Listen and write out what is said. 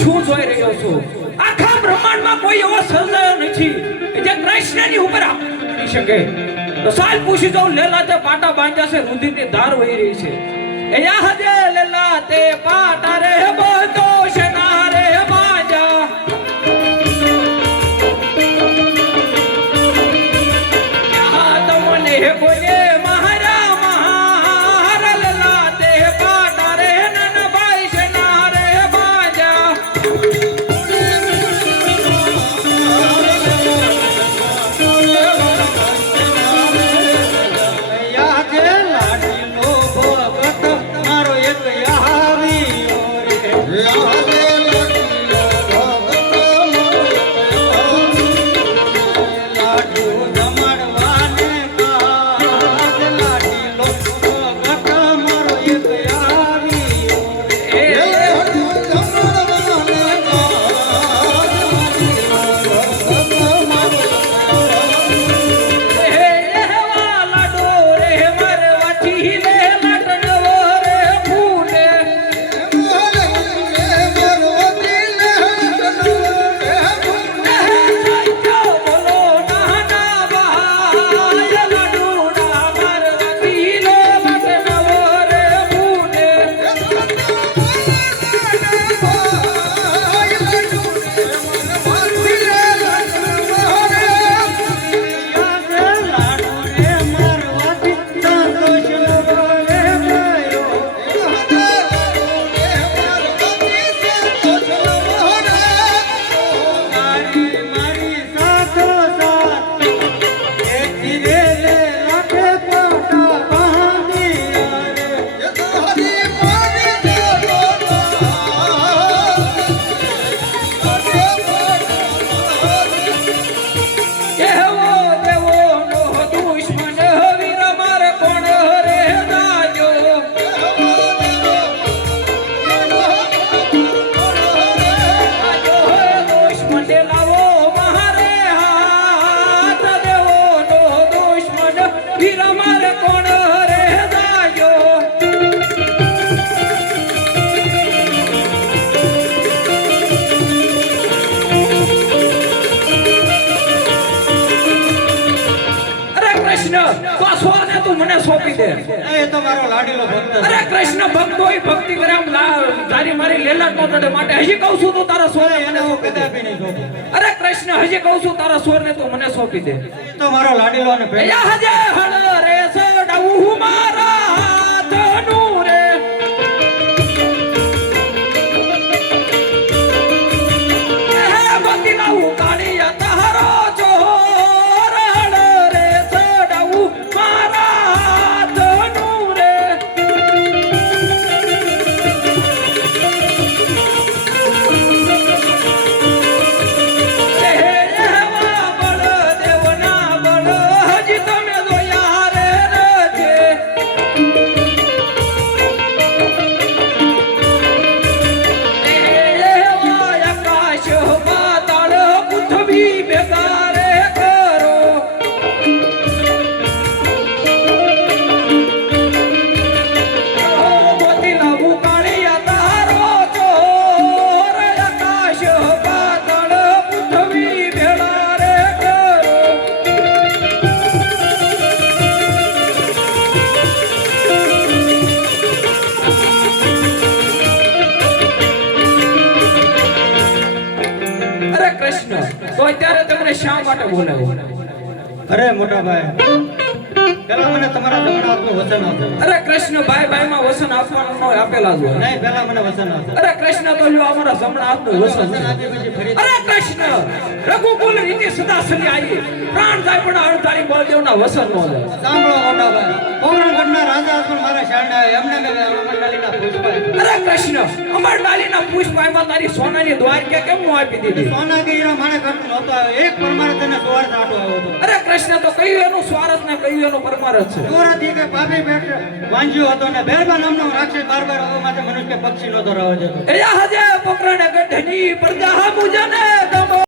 શું જોઈ રહ્યો છું? આખા બ્રહ્માંડમાં કોઈ એવો સર્જાયો નથી કે જે કૃષ્ણની ઉપર કરી શકે. તો સાલ પૂછી જાઉં લેલા તે પાટા બાંધ્યા છે, રુધિરની ધાર વહી રહી છે. એ હજે લેલા તે પાટા રે, બધો શેના કૃષ્ણ તો આ તું મને સોંપી દે. એ તો મારો લાડીલો ભક્ત. અરે કૃષ્ણ ભક્ત હોય ભક્તિ કરે તારી મારી લેલા નો માટે. હજી કહું છું તું તારા સ્વર એને હું કદાપી નહીં જોઉં. અરે કૃષ્ણ હજી કહું છું તારા સ્વર ને તું મને સોંપી દે. તો મારો લાડીલો અને ભેટ યા હજે હળ રે સડાવું મારા. અરે કૃષ્ણ તો અત્યારે તમને શા માટે બોલાવ્યો? અરે મોટા ભાઈ પેલા મને તમારા જમણા હાથનું વચન આપો અરે કૃષ્ણ ભાઈ ભાઈ માં વસન આપવાનું હોય, આપેલા જ નહીં પેલા મને વચન આપો અરે કૃષ્ણ તો લ્યો અમારા જમણા હાથનું વચન આપી પછી ફરી અરે કૃષ્ણ રઘુકુલ રીતિ સદા સદી આવી પ્રાણ જાય પણ અડતાળી બળદેવના વસન નો જાય સાંભળો મોટા ભાઈ પૌરણગઢના રાજા પણ મારા શાળના એમને મેં અમરલાલીના પુષ્પ અરે કૃષ્ણ તારી સોનાની દ્વારકા કેમ નો આપી દીધી? સોના કે હીરા ઘર નહોતો આવ્યો. એક પરમારે તને આવ્યો હતો. અરે કૃષ્ણ તો કહ્યું એનું સ્વાર્થ ને કહ્યું એનું પરમારથ છે. સુરતી કે પાપી પેટ વાંજ્યો હતો ને બેરબા નામનો રાક્ષસ બાર બાર આવવા માટે મનુષ્ય પક્ષી નહોતો રહ્યો છે એ હજે પોકરણે ગઢની પ્રજા મુજને દમ